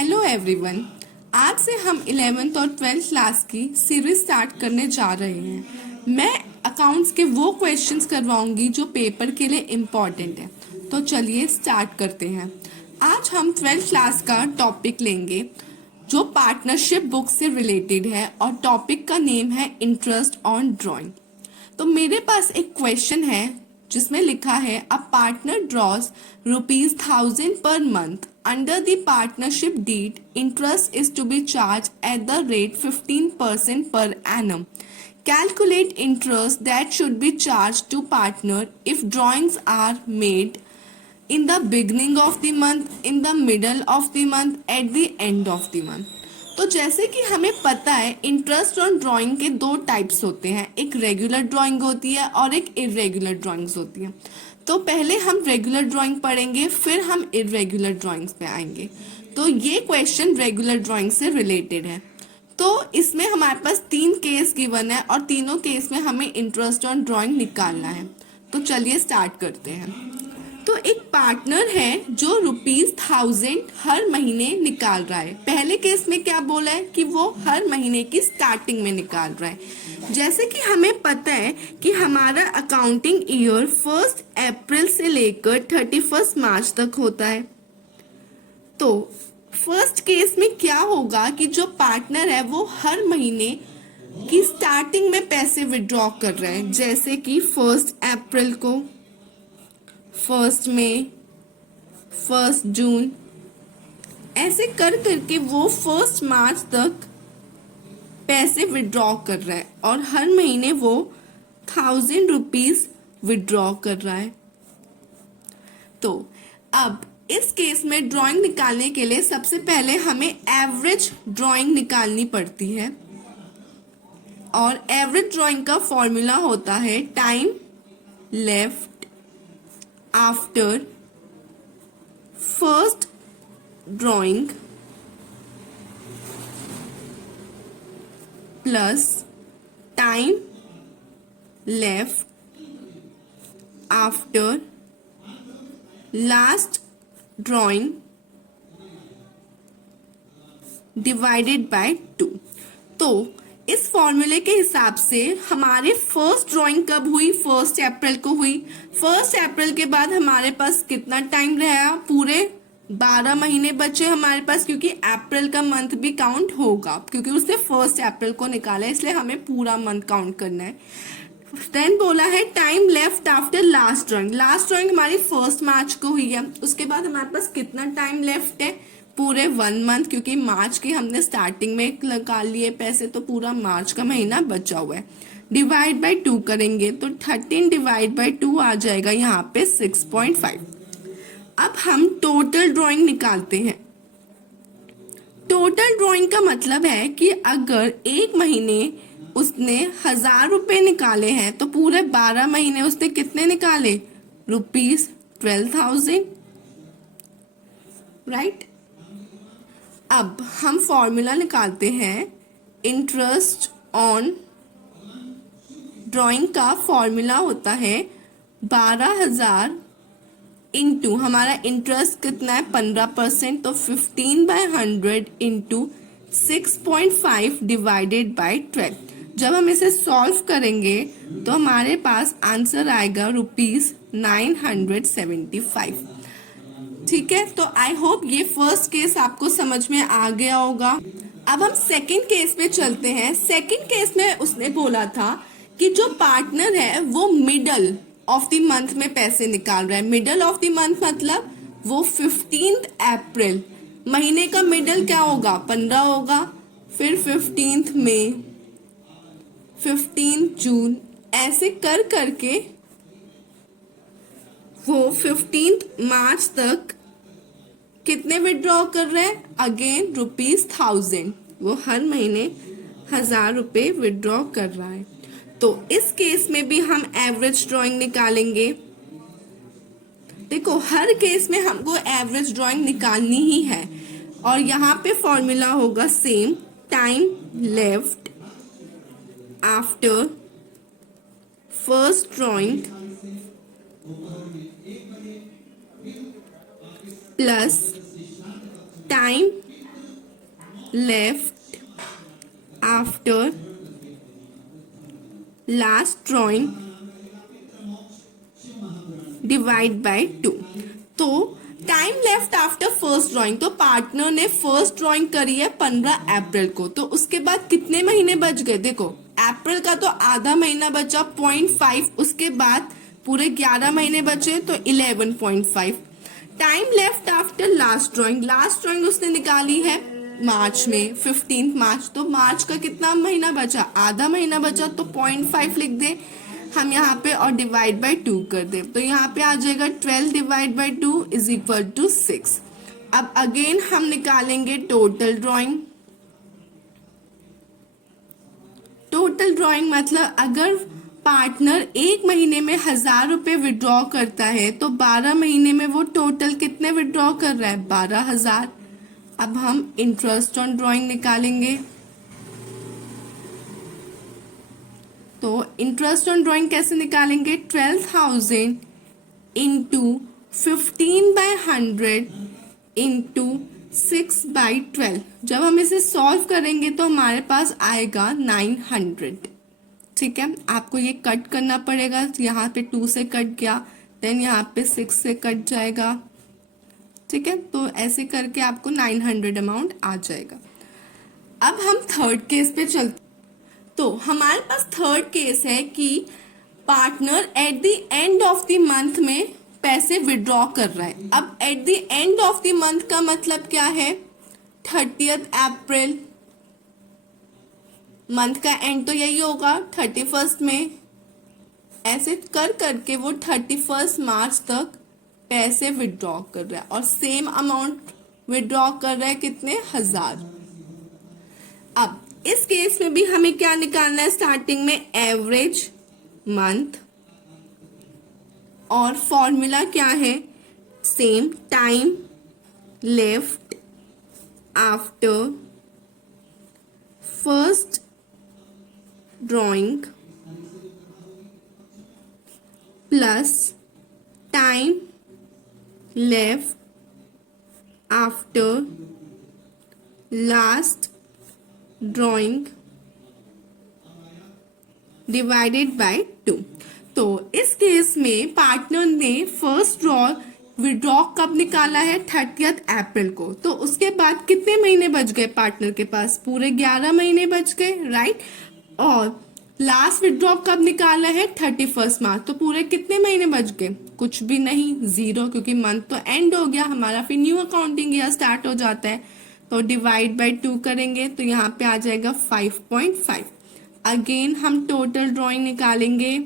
Hello everyone. आज से हम 11th और 12th क्लास की सीरीज स्टार्ट करने जा रहे हैं। मैं अकाउंट्स के वो क्वेश्चंस करवाऊंगी जो पेपर के लिए इम्पॉर्टेंट है। तो चलिए स्टार्ट करते हैं। आज हम 12th क्लास का टॉपिक लेंगे जो पार्टनरशिप बुक से रिलेटेड है और टॉपिक का नेम है इंटरेस्ट ऑन ड्राइंग। तो मेरे पास एक क्वेश्चन है जिसमें लिखा है a partner draws ₹1000 per month under the partnership deed interest is to be charge at the rate 15% per annum calculate interest that should be charge to partner if drawings are made in the beginning of the month, in the middle of the month, at the end of the month। तो जैसे कि हमें पता है interest on drawing के दो types होते हैं, एक रेगुलर ड्राइंग होती है और एक इरेगुलर ड्राइंग्स होती है। तो पहले हम रेगुलर ड्राइंग पढ़ेंगे, फिर हम इरेगुलर ड्राइंग्स पे आएंगे। तो ये क्वेश्चन रेगुलर ड्राइंग से रिलेटेड है। तो इसमें हमारे पास 3 केस गिवन है और तीनों केस में हमें इंटरेस्ट ऑन ड्राइंग निकालना है। तो चलिए स्टार्ट करते हैं। तो एक पार्टनर है जो ₹1000 हर महीने निकाल रहा है। पहले केस में क्या बोला है कि वो हर महीने की स्टार्टिंग में निकाल रहा है। जैसे कि हमें पता है कि हमारा अकाउंटिंग ईयर 1 अप्रैल से लेकर 31 मार्च तक होता है। तो फर्स्ट केस में क्या होगा कि जो पार्टनर है वो हर महीने की स्टार्टिंग में पैसे विड्रॉ कर रहे हैं, जैसे कि 1 अप्रैल को, 1 मई, 1 जून, ऐसे कर करके वो 1 मार्च तक पैसे विड्रॉ कर रहा है और हर महीने वो ₹1000 विड्रॉ कर रहा है। तो अब इस केस में ड्राइंग निकालने के लिए सबसे पहले हमें एवरेज ड्राइंग निकालनी पड़ती है और एवरेज ड्राइंग का फॉर्मूला होता है time left after first drawing plus time left after last drawing divided by 2। तो इस फॉर्मूले के हिसाब से हमारे फर्स्ट ड्राइंग कब हुई? 1 अप्रैल को हुई। 1 अप्रैल के बाद हमारे पास कितना टाइम रहा? पूरे 12 महीने बचे हमारे पास, क्योंकि अप्रैल का मंथ भी काउंट होगा, क्योंकि उसने 1 अप्रैल को निकाला है, इसलिए हमें पूरा मंथ काउंट करना है। देन बोला है time left after last drawing. Last drawing हमारी 1 मार्च को हुई है। उसके बाद हमारे पास कितना टाइम लेफ्ट है? पूरे 1 मंथ, क्योंकि मार्च के हमने स्टार्टिंग में निकाल लिए पैसे, तो पूरा मार्च का महीना बचा हुआ है। डिवाइड बाय 2 करेंगे तो 13 डिवाइड बाय 2 आ जाएगा यहाँ पे 6.5। अब हम टोटल ड्राइंग निकालते हैं। टोटल ड्राइंग का मतलब है कि अगर एक महीने उसने ₹1000 निकाले हैं तो पूरे 12 महीने उसने कितने निकाले? ₹12,000, राइट। अब हम फॉर्मूला निकालते हैं इंटरेस्ट ऑन ड्राइंग का। फॉर्मूला होता है 12,000 इंटू हमारा इंटरेस्ट कितना है? 15%, तो 15/100 इंटू 6.5 डिवाइडेड बाय 12। जब हम इसे सॉल्व करेंगे तो हमारे पास आंसर आएगा ₹975। ठीक है, तो आई होप ये फर्स्ट केस आपको समझ में आ गया होगा। अब हम सेकंड केस पे चलते हैं। सेकंड केस में उसने बोला था कि जो पार्टनर है वो मिडल ऑफ द मंथ में पैसे निकाल रहा है। मिडल ऑफ द मंथ मतलब वो 15 अप्रैल, महीने का मिडल क्या होगा? 15 होगा, फिर 15 मई, 15 जून, ऐसे कर करके वो 15 मार्च तक कितने विड्रॉ कर रहे हैं? अगेन ₹1000। वो हर महीने ₹1000 विड्रॉ कर रहा है। तो इस केस में भी हम एवरेज ड्राइंग निकालेंगे। देखो, हर केस में हमको एवरेज ड्राइंग निकालनी ही है और यहाँ पे फॉर्मूला होगा same, time left after first drawing plus time left after last drawing divide by 2। तो time left after first drawing, तो पार्टनर ने फर्स्ट ड्राइंग करी है 15 अप्रैल को, तो उसके बाद कितने महीने बच गए? देखो अप्रैल का तो आधा महीना बचा 0.5, उसके बाद पूरे 11 महीने बचे तो 11.5। Time left after last drawing उसने निकाली है मार्च में 15 मार्च, तो मार्च का कितना महीना बचा? आधा महीना बचा, तो 0.5 लिख दे हम यहाँ पे और डिवाइड बाय 2 कर दे, तो यहाँ पे आ जाएगा 12 divide by 2 is equal to 6। अब अगेन हम निकालेंगे टोटल ड्राइंग मतलब अगर पार्टनर एक महीने में 1000 रुपए विड्रॉ करता है तो 12 महीने में वो टोटल कितने विड्रॉ कर रहा है? 12,000। अब हम इंटरेस्ट ऑन ड्राइंग निकालेंगे, तो इंटरेस्ट ऑन ड्राइंग कैसे निकालेंगे? 12,000 इंटू 15/100 इंटू 6/12। जब हम इसे सॉल्व करेंगे तो हमारे पास आएगा 900। ठीक है, आपको ये कट करना पड़ेगा, यहाँ पे 2 से कट गया, देन यहाँ पे 6 से कट जाएगा। ठीक है, तो ऐसे करके आपको 900 अमाउंट आ जाएगा। अब हम थर्ड केस पे चलते। तो हमारे पास थर्ड केस है कि partner at the end of the month में पैसे विड्रॉ कर रहा है। अब at the end of the month का मतलब क्या है? 30 अप्रैल, मंथ का एंड तो यही होगा 31 में। ऐसे कर करके वो 31 मार्च तक पैसे विड्रॉ कर रहा है और सेम अमाउंट विड्रॉ कर रहा है, कितने? 1000। अब इस केस में भी हमें क्या निकालना है? स्टार्टिंग में एवरेज मंथ, और फॉर्मूला क्या है? Same, time left after first drawing plus time left after last drawing divided by 2। तो इस केस में पार्टनर ने फर्स्ट विड्रॉ कब निकाला है? 30 अप्रैल को, तो उसके बाद कितने महीने बच गए पार्टनर के पास? पूरे 11 महीने बच गए, राइट। और लास्ट विड्रॉ कब निकाला है? 31 मार्च, तो पूरे कितने महीने बच गए? कुछ भी नहीं, 0, क्योंकि मंथ तो एंड हो गया हमारा, फिर न्यू अकाउंटिंग ईयर स्टार्ट हो जाता है। तो डिवाइड बाय 2 करेंगे तो यहाँ पे आ जाएगा 5.5। अगेन हम टोटल ड्राइंग निकालेंगे।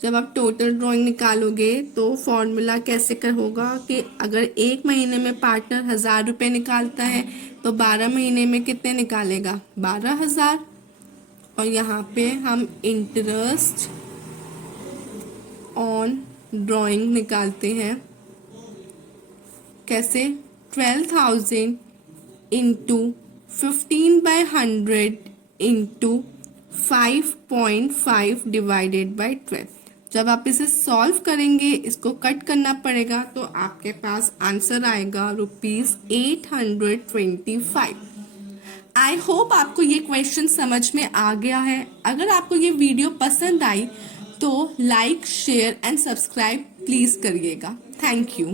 जब आप टोटल ड्राइंग निकालोगे तो फॉर्मूला कैसे कर होगा कि अगर एक महीने में पार्टनर 1000 रुपए निकालता है तो 12 महीने में कितने निकालेगा? 12,000। और यहाँ पे हम इंटरेस्ट ऑन ड्राइंग निकालते हैं। कैसे? 12,000 इंटू 15/100 इंटू 5.5 डिवाइडेड बाय 12। जब आप इसे सॉल्व करेंगे, इसको कट करना पड़ेगा, तो आपके पास आंसर आएगा ₹825। आई होप आपको ये क्वेश्चन समझ में आ गया है। अगर आपको ये वीडियो पसंद आई तो like, share and subscribe please करिएगा। Thank you.